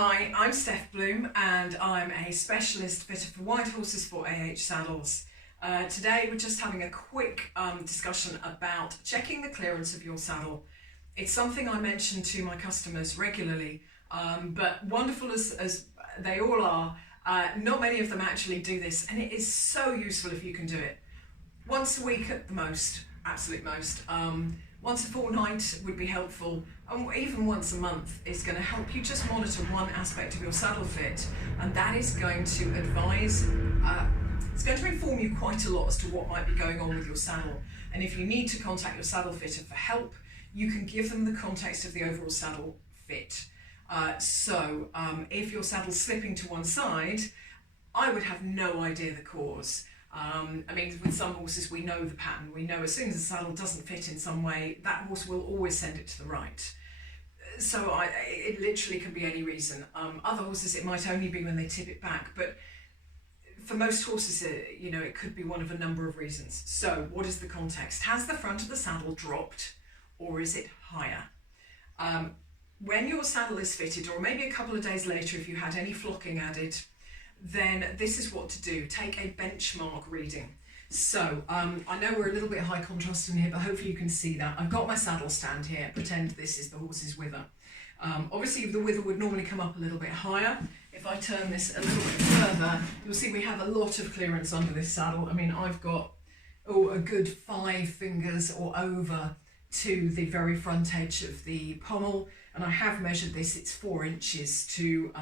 Hi, I'm Steph Bloom and I'm a specialist fitter for white horses for AH saddles. Today we're just having a quick discussion about checking the clearance of your saddle. It's something I mention to my customers regularly, but wonderful as they all are, not many of them actually do this, and it is so useful if you can do it. Once a week at the most, absolute most. Once a fortnight would be helpful, and even once a month is going to help you just monitor one aspect of your saddle fit, and that is going to it's going to inform you quite a lot as to what might be going on with your saddle. And if you need to contact your saddle fitter for help, you can give them the context of the overall saddle fit. If your saddle's slipping to one side, I would have no idea the cause. With some horses we know the pattern. We know as soon as the saddle doesn't fit in some way, that horse will always send it to the right. It literally can be any reason. Other horses it might only be when they tip it back, but for most horses, it could be one of a number of reasons. So what is the context? Has the front of the saddle dropped, or is it higher? When your saddle is fitted, or maybe a couple of days later if you had any flocking added, then this is what to do. Take a benchmark reading. So I know we're a little bit high contrast in here, but hopefully you can see that. I've got my saddle stand here. Pretend this is the horse's wither. Obviously the wither would normally come up a little bit higher. If I turn this a little bit further, you'll see we have a lot of clearance under this saddle. I've got a good 5 fingers or over to the very front edge of the pommel, and I have measured this. It's 4 inches to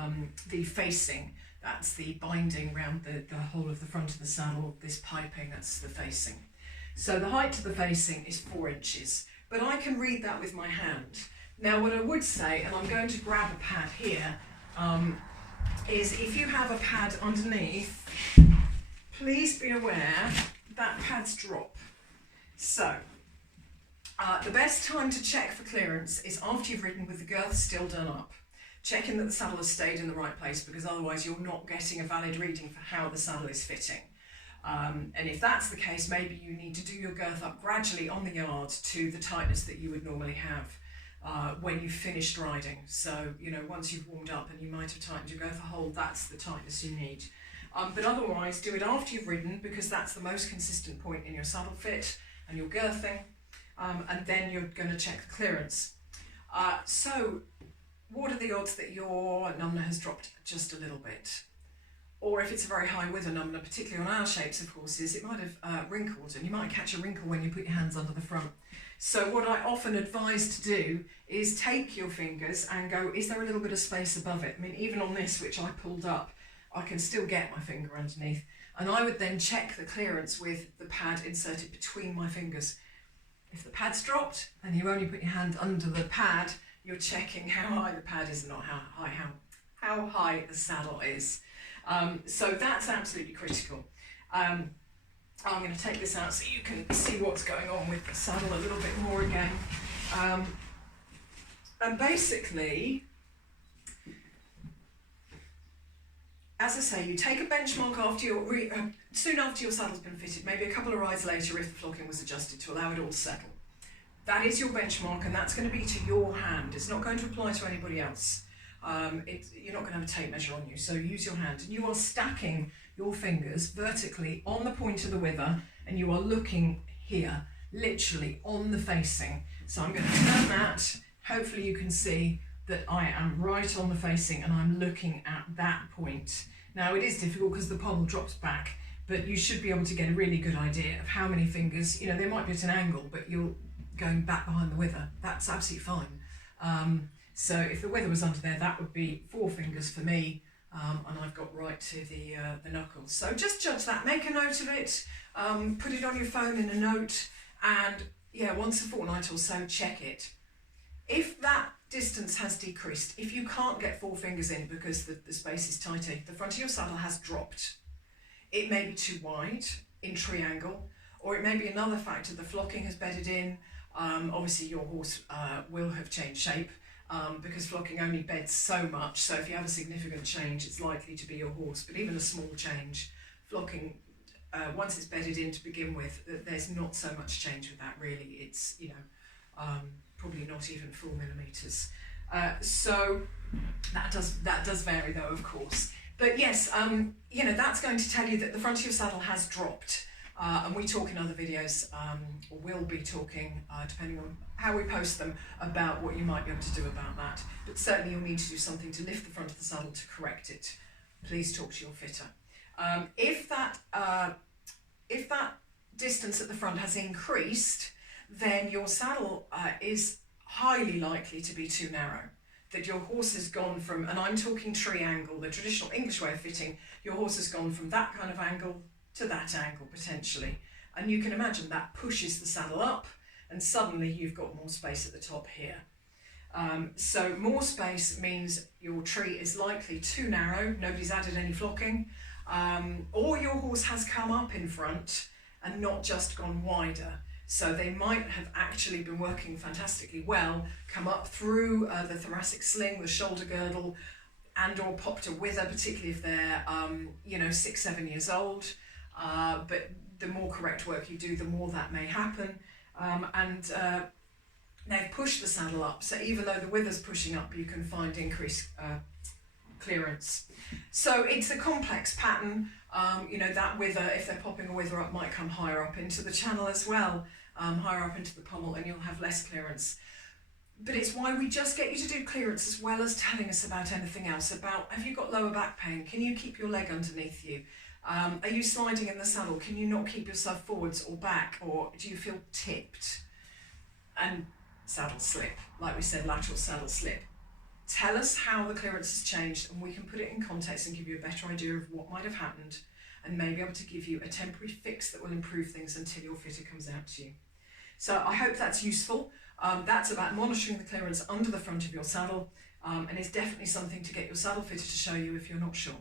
the facing. That's the binding round the whole of the front of the saddle, this piping, that's the facing. So the height to the facing is 4 inches, but I can read that with my hand. Now what I would say, and I'm going to grab a pad here, is if you have a pad underneath, please be aware that pads drop. So the best time to check for clearance is after you've ridden with the girth still done up. Checking that the saddle has stayed in the right place, because otherwise you're not getting a valid reading for how the saddle is fitting. And if that's the case, maybe you need to do your girth up gradually on the yard to the tightness that you would normally have when you've finished riding. So, once you've warmed up and you might have tightened your girth a hole, that's the tightness you need. But otherwise, do it after you've ridden, because that's the most consistent point in your saddle fit and your girthing. And then you're going to check the clearance. What are the odds that your number has dropped just a little bit? Or if it's a very high wither number, particularly on our shapes of horses, it might have wrinkled, and you might catch a wrinkle when you put your hands under the front. So what I often advise to do is take your fingers and go, is there a little bit of space above it? Even on this, which I pulled up, I can still get my finger underneath. And I would then check the clearance with the pad inserted between my fingers. If the pad's dropped and you only put your hand under the pad, you're checking how high the pad is, not how high the saddle is. So that's absolutely critical. I'm going to take this out so you can see what's going on with the saddle a little bit more again. And basically, as I say, you take a benchmark soon after your saddle's been fitted, maybe a couple of rides later if the flocking was adjusted to allow it all to settle. That is your benchmark, and that's going to be to your hand. It's not going to apply to anybody else. You're not going to have a tape measure on you, so use your hand. And you are stacking your fingers vertically on the point of the wither, and you are looking here, literally on the facing. So I'm going to turn that. Hopefully you can see that I am right on the facing, and I'm looking at that point. Now it is difficult because the pommel drops back, but you should be able to get a really good idea of how many fingers. They might be at an angle, but you're going back behind the wither. That's absolutely fine. So if the wither was under there, that would be 4 fingers for me, and I've got right to the knuckles. So just judge that, make a note of it, put it on your phone in a note, and once a fortnight or so, check it. If that distance has decreased, if you can't get 4 fingers in because the space is tighter, the front of your saddle has dropped. It may be too wide in triangle, or it may be another factor, the flocking has bedded in. Obviously your horse will have changed shape because flocking only beds so much, so if you have a significant change it's likely to be your horse, but even a small change, flocking, once it's bedded in to begin with, there's not so much change with that really. It's probably not even 4 millimetres. So that does vary though, of course. But yes, you know, that's going to tell you that the front of your saddle has dropped. And we talk in other videos, or will be talking, depending on how we post them, about what you might be able to do about that. But certainly you'll need to do something to lift the front of the saddle to correct it. Please talk to your fitter. If that distance at the front has increased, then your saddle is highly likely to be too narrow. That your horse has gone from, and I'm talking tree angle, the traditional English way of fitting, your horse has gone from that kind of angle to that angle potentially. And you can imagine that pushes the saddle up and suddenly you've got more space at the top here. So more space means your tree is likely too narrow, nobody's added any flocking, or your horse has come up in front and not just gone wider. So they might have actually been working fantastically well, come up through the thoracic sling, the shoulder girdle, and or popped a wither, particularly if they're 6-7 years old. But the more correct work you do, the more that may happen. They've pushed the saddle up, so even though the wither's pushing up, you can find increased clearance. So it's a complex pattern. That wither, if they're popping a wither up, might come higher up into the channel as well, higher up into the pommel, and you'll have less clearance. But it's why we just get you to do clearance as well as telling us about anything else, about have you got lower back pain? Can you keep your leg underneath you? Are you sliding in the saddle? Can you not keep yourself forwards or back? Or do you feel tipped? And saddle slip, like we said, lateral saddle slip. Tell us how the clearance has changed and we can put it in context and give you a better idea of what might have happened and maybe able to give you a temporary fix that will improve things until your fitter comes out to you. So I hope that's useful. That's about monitoring the clearance under the front of your saddle, and it's definitely something to get your saddle fitter to show you if you're not sure.